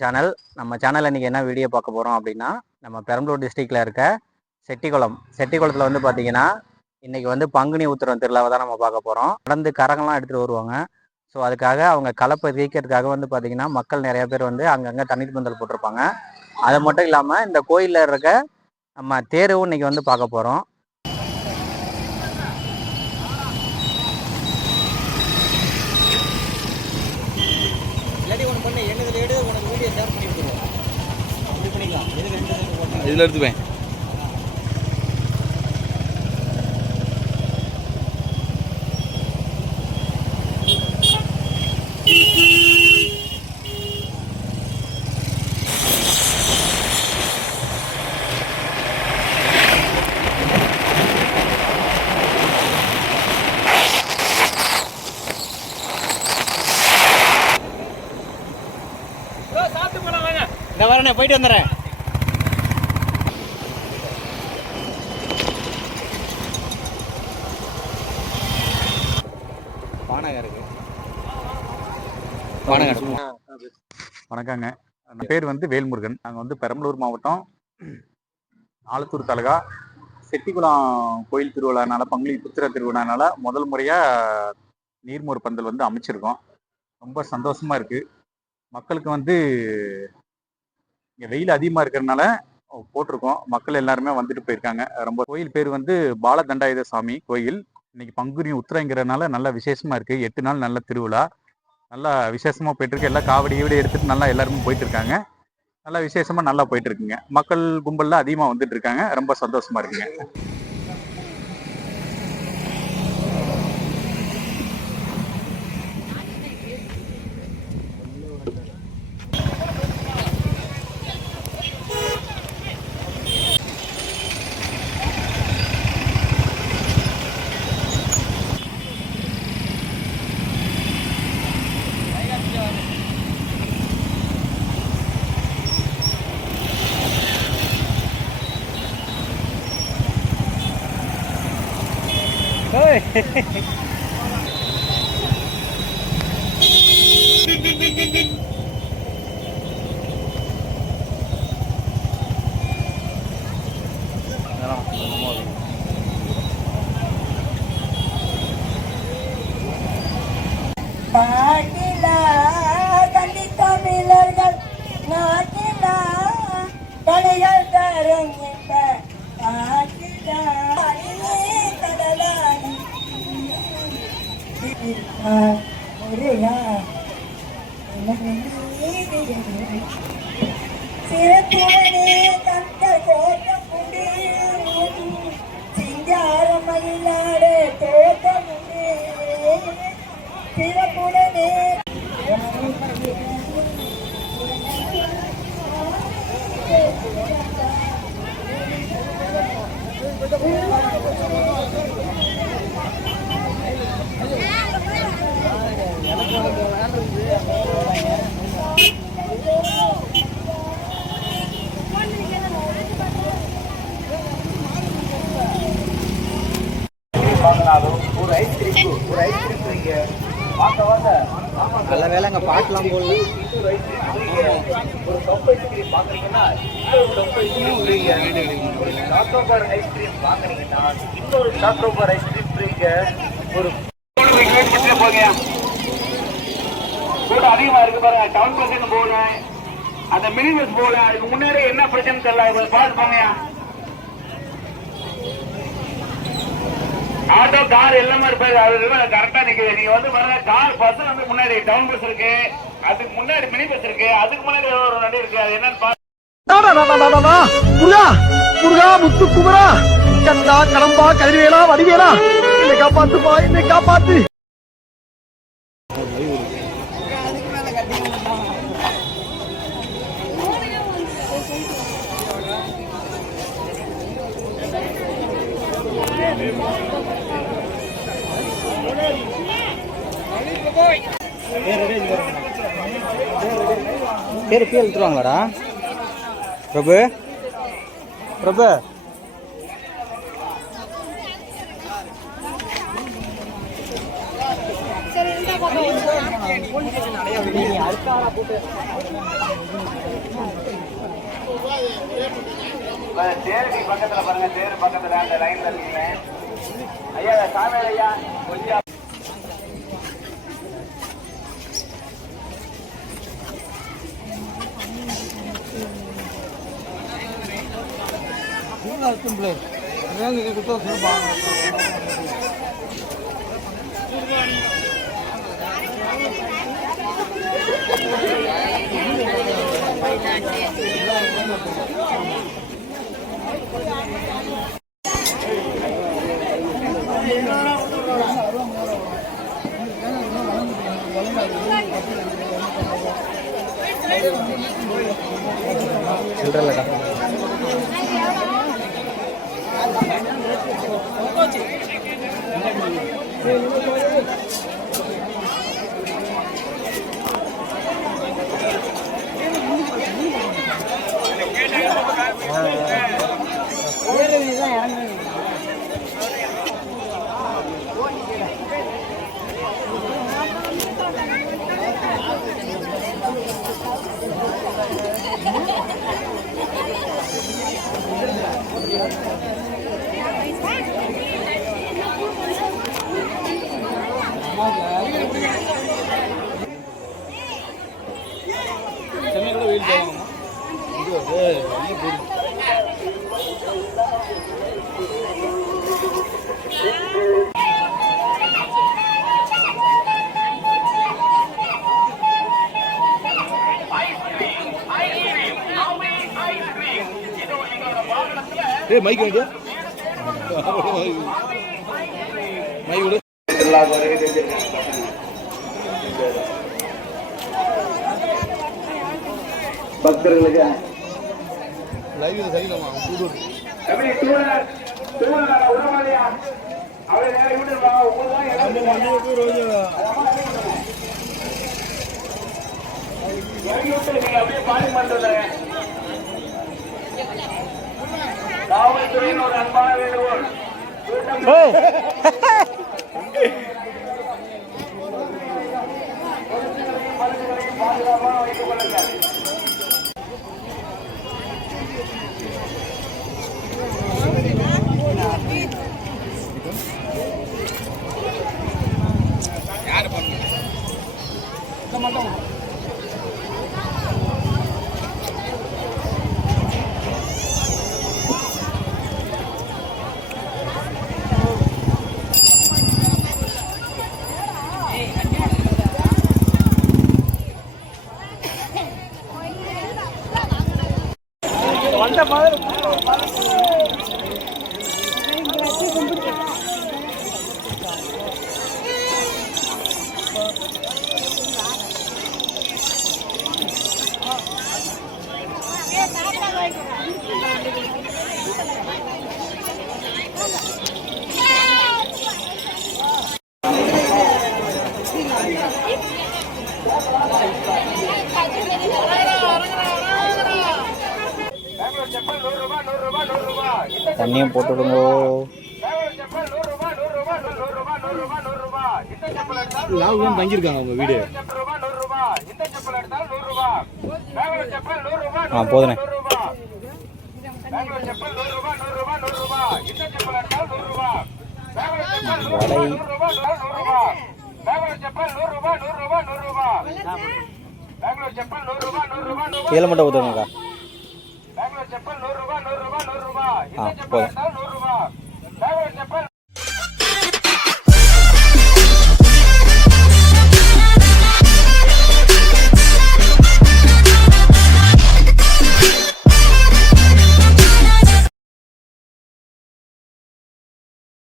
Channel நம்ம channel இன்றைக்கி என்ன வீடியோ பார்க்க போகிறோம் அப்படின்னா, நம்ம பெரம்பலூர் டிஸ்ட்ரிக்டில் இருக்க செட்டிக்குளத்தில் வந்து பார்த்திங்கன்னா, இன்றைக்கி வந்து பங்குனி உத்திரம் திருவிழாவை தான் நம்ம பார்க்க போகிறோம். நடந்து கரங்கள்லாம் எடுத்துகிட்டு வருவாங்க. ஸோ அதுக்காக அவங்க கலப்பை தீர்க்கிறதுக்காக வந்து பார்த்திங்கன்னா, மக்கள் நிறையா பேர் வந்து அங்கங்கே தண்ணீர் பந்தல் போட்டிருப்பாங்க. அது மட்டும் இல்லாமல் இந்த கோயிலில் இருக்க நம்ம தேரும் இன்றைக்கி வந்து பார்க்க போகிறோம். இதில் எடுத்துப்பேன். இந்த வரேன், போயிட்டு வந்துடுறேன். வணக்கங்க. என் பேர் வந்து வேல்முருகன். நாங்கள் வந்து பெரம்பலூர் மாவட்டம் ஆலத்தூர் தாலுகா செட்டிக்குளம் கோயில் திருவிழானால, பங்குனி உத்திர திருவிழானால முதல் முறையாக நீர்மோர் பந்தல் வந்து அமைச்சிருக்கோம். ரொம்ப சந்தோஷமா இருக்கு. மக்களுக்கு வந்து இங்கே வெயில் அதிகமாக இருக்கிறதுனால போட்டிருக்கோம். மக்கள் எல்லாருமே வந்துட்டு போயிருக்காங்க. ரொம்ப கோயில் பேர் வந்து பாலதண்டாயுத சாமி கோயில். இன்னைக்கு பங்குனி உத்திரங்கிறதுனால நல்லா விசேஷமா இருக்கு. 8 நாள் நல்ல திருவிழா, நல்லா விசேஷமா போயிட்டு இருக்கு. எல்லாம் காவடி எடுத்துட்டு நல்லா எல்லாருமே போயிட்டு இருக்காங்க. நல்லா விசேஷமா நல்லா போயிட்டு இருக்குங்க. மக்கள் கும்பல்லாம் அதிகமா வந்துட்டு இருக்காங்க. ரொம்ப சந்தோஷமா இருக்குங்க. பாட்டிலா தந்தி தமிழர்கள் நாட்டிலா தலைகள் தரங்கிட்ட பாட்டிலா கடலாடி முருகா சிறப்புடனே தந்த கோட்டம் முடி சிங்கார மயிலாடு தோட்டம் முடி சிறப்புடனே ஒரு ஐஸ்கிரீம் நல்ல வேலை அங்கே பாட்டெலாம் போடல. ஒரு கப் ஐஸ்கிரீம் வாங்குறீங்கன்னா சாக்லேட் ஐஸ்கிரீம் வாங்குறீங்கன்னா இன்னொரு சாக்லேட் ஐஸ்கிரீம் ஃப்ரீங்க. ஒரு போங்க, கூட்டம் அதிகமா இருக்கு பாருங்க. டவுன் பஸ் போல அந்த மினி பஸ் போல அதுக்கு முன்னாடி என்ன பிரச்சனை தெரியல, பார்த்து போங்க. ஆட்டோ கார் எல்லாமே இருப்பாரு, அது கரெக்டா நிக்குது. நீங்க வந்து பாருங்க, கார் பஸ் வந்து முன்னாடி டவுன் பஸ் இருக்கு, அதுக்கு முன்னாடி மினி பஸ் இருக்கு, அதுக்கு முன்னாடி ஒரு வண்டி இருக்கு. அது என்னன்னு முருகா முத்து குமரா கந்தா கடம்பா கதிர்வேலா வடிவேலா என்னை காப்பாத்துப்பா, என்னை காப்பாத்து. பேர் கீழே எடுத்துருவாங்களாடா பிரபு? பிரபு சரி தேருக்கு பக்கத்துல பாருங்க, தேரு பக்கத்துல அந்த லைன்ல இருக்கீங்க ஐயா. சாமியார் ஐயா கொஞ்சம் சில்லறலக்கா. மைக் வேண்டியா மைக் விடு. பக்தர்களுக்கு லைவ்ல சரியில்லைமா கூடூர் உடம்படியா அவரை நேரம் விட்டு நீங்க அப்படியே பாடி மாட்டேன். காவல்துறையின் ஒரு அன்பான வேண்டுகோள், பாதுகாப்பாக வைத்துக் கொள்ளுங்கள். தண்ணியும் போட்டு விடுங்க. லாபம் தங்கியிருக்காங்க அவங்க வீடு. போதுனே. இதில் மட்டும் ஊற்றுங்கக்கா. போதும்.